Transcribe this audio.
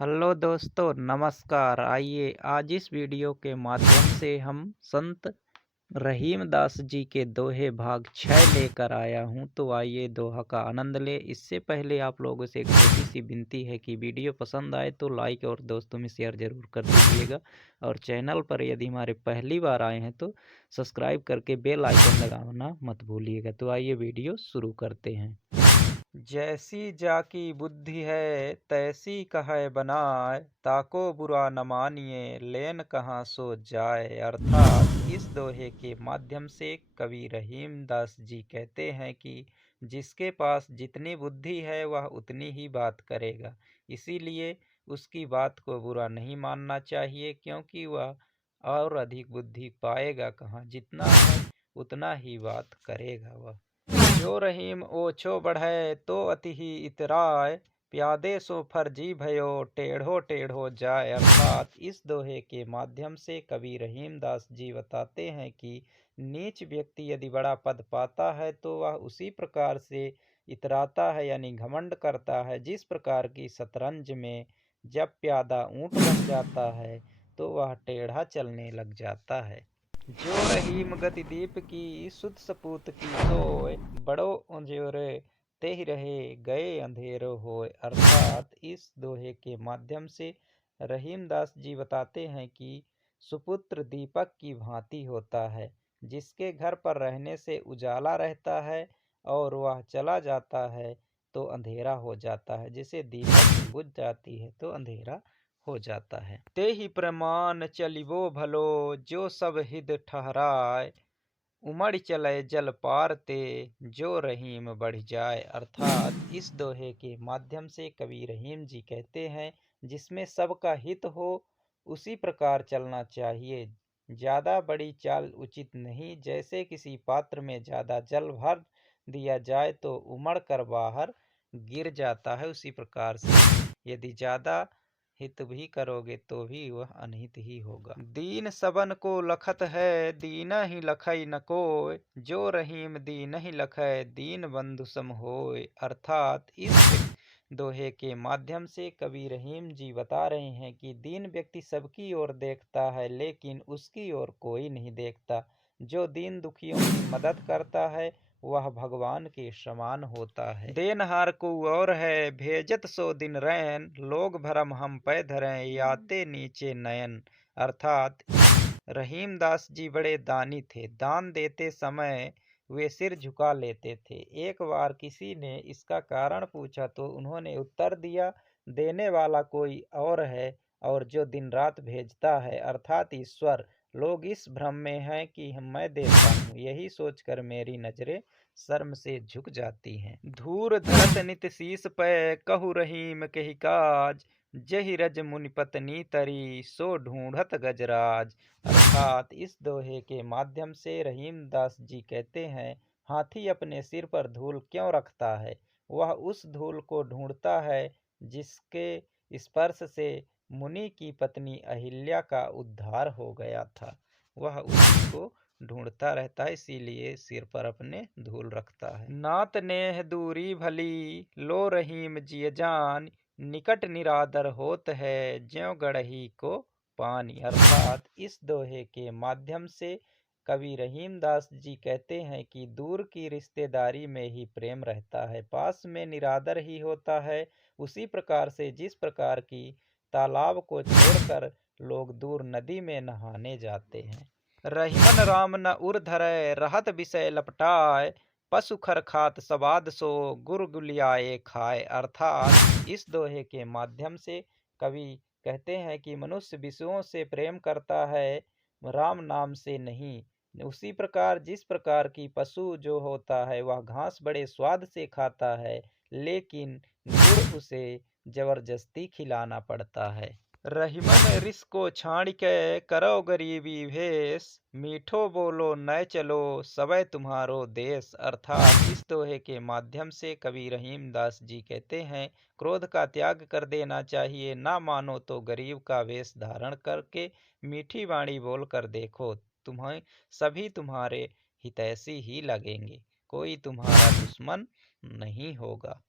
Hello दोस्तों, नमस्कार। आइए आज इस वीडियो के माध्यम से हम संत रहीमदास जी के दोहे भाग 6 लेकर आया हूं। तो आइए दोहा का आनंद ले। इससे पहले आप लोगों से एक छोटी सी विनती है कि वीडियो पसंद आए तो लाइक और दोस्तों में शेयर जरूर कर दीजिएगा। और चैनल पर यदि हमारे पहली बार आए हैं तो सब्सक्राइब करके बेल आइकन लगाना मत भूलिएगा। तो आइए वीडियो शुरू करते हैं। जैसी जाकी बुद्धि है तैसी कहे बनाए, ताको बुरा न मानिए लेन कहाँ सो जाए। अर्थात इस दोहे के माध्यम से कवि रहीम दास जी कहते हैं कि जिसके पास जितनी बुद्धि है वह उतनी ही बात करेगा, इसीलिए उसकी बात को बुरा नहीं मानना चाहिए, क्योंकि वह और अधिक बुद्धि पाएगा कहाँ, जितना है उतना ही बात करेगा वह। जो रहीम ओछो बढ़े तो अति ही इतराय, प्यादे सो फर्जी भयो टेढ़ो टेढ़ो जाए। अर्थात इस दोहे के माध्यम से कवि रहीम दास जी बताते हैं कि नीच व्यक्ति यदि बड़ा पद पाता है तो वह उसी प्रकार से इतराता है, यानी घमंड करता है, जिस प्रकार की शतरंज में जब प्यादा ऊंट बन जाता है तो वह टेढ़ा चलने लग जाता है। जो रहीम गति दीप की सुध सपूत की सोय, बड़ो अंजोरे ते ही रहे गए अंधेरो होय। अर्थात इस दोहे के माध्यम से रहीम दास जी बताते हैं कि सुपुत्र दीपक की भांति होता है, जिसके घर पर रहने से उजाला रहता है और वह चला जाता है तो अंधेरा हो जाता है। जैसे दीपक बुझ जाती है तो अंधेरा हो जाता है। ते ही प्रमाण चलिबो भलो जो सब हित ठहराए, उमड़ चले जल पार ते जो रहीम बढ़ जाए। अर्थात इस दोहे के माध्यम से कवि रहीम जी कहते हैं जिसमें सबका हित हो उसी प्रकार चलना चाहिए। ज़्यादा बड़ी चाल उचित नहीं। जैसे किसी पात्र में ज़्यादा जल भर दिया जाए तो उमड़ कर बाहर गिर जाता है, उसी प्रकार से यदि ज़्यादा हित भी करोगे तो भी वह अनहित ही होगा। दीन सबन को लखत है दीना ही लखई न कोय, जो रहीम दीन ही लखै दीन बंधु सम होय। अर्थात इस दोहे के माध्यम से कवि रहीम जी बता रहे हैं कि दीन व्यक्ति सबकी ओर देखता है लेकिन उसकी ओर कोई नहीं देखता। जो दीन दुखियों की मदद करता है वह भगवान के समान होता है। देनहार को और है भेजत सो दिन रैन, लोग भरम हम पै धरें याते नीचे नयन। अर्थात रहीम दास जी बड़े दानी थे। दान देते समय वे सिर झुका लेते थे। एक बार किसी ने इसका कारण पूछा तो उन्होंने उत्तर दिया, देने वाला कोई और है और जो दिन रात भेजता है अर्थात ईश्वर। लोग इस भ्रम में हैं कि मैं देता हूँ, यही सोचकर मेरी नजरें शर्म से झुक जाती हैं। धूर धरत नित शीस पे कहु रहीम कही काज, जहि रज मुनि पत्नी तरी सो ढूंढत गजराज। अर्थात इस दोहे के माध्यम से रहीम दास जी कहते हैं हाथी अपने सिर पर धूल क्यों रखता है? वह उस धूल को ढूंढता है जिसके स्पर्श से मुनि की पत्नी अहिल्या का उद्धार हो गया था। वह उसी को ढूंढता रहता है, इसीलिए सिर पर अपने धूल रखता है। नात नेह दूरी भली लो रहीम जिय जान, निकट निरादर होत है ज्यों गढ़ही को पानी। अर्थात इस दोहे के माध्यम से कवि रहीम दास जी कहते हैं कि दूर की रिश्तेदारी में ही प्रेम रहता है, पास में निरादर ही होता है। उसी प्रकार से जिस प्रकार की तालाब को छोड़कर लोग दूर नदी में नहाने जाते हैं। रहीमन राम न उर धरै रहत विषय लपटाए, पशु खर खात सवाद सो गुर गुलियाए खाए। अर्थात इस दोहे के माध्यम से कवि कहते हैं कि मनुष्य विषयों से प्रेम करता है, राम नाम से नहीं। उसी प्रकार जिस प्रकार की पशु जो होता है वह घास बड़े स्वाद से खाता है, लेकिन गुड़ उसे जबरदस्ती खिलाना पड़ता है। रहीमन रिस को छाड़ के करो गरीबी भेष, मीठो बोलो नय चलो सवै तुम्हारो देश। अर्थात इस दोहे के माध्यम से कवि रहीम दास जी कहते हैं क्रोध का त्याग कर देना चाहिए, ना मानो तो गरीब का वेश धारण करके मीठी वाणी बोल कर देखो, तुम्हें सभी तुम्हारे हितैषी ही लगेंगे, कोई तुम्हारा दुश्मन नहीं होगा।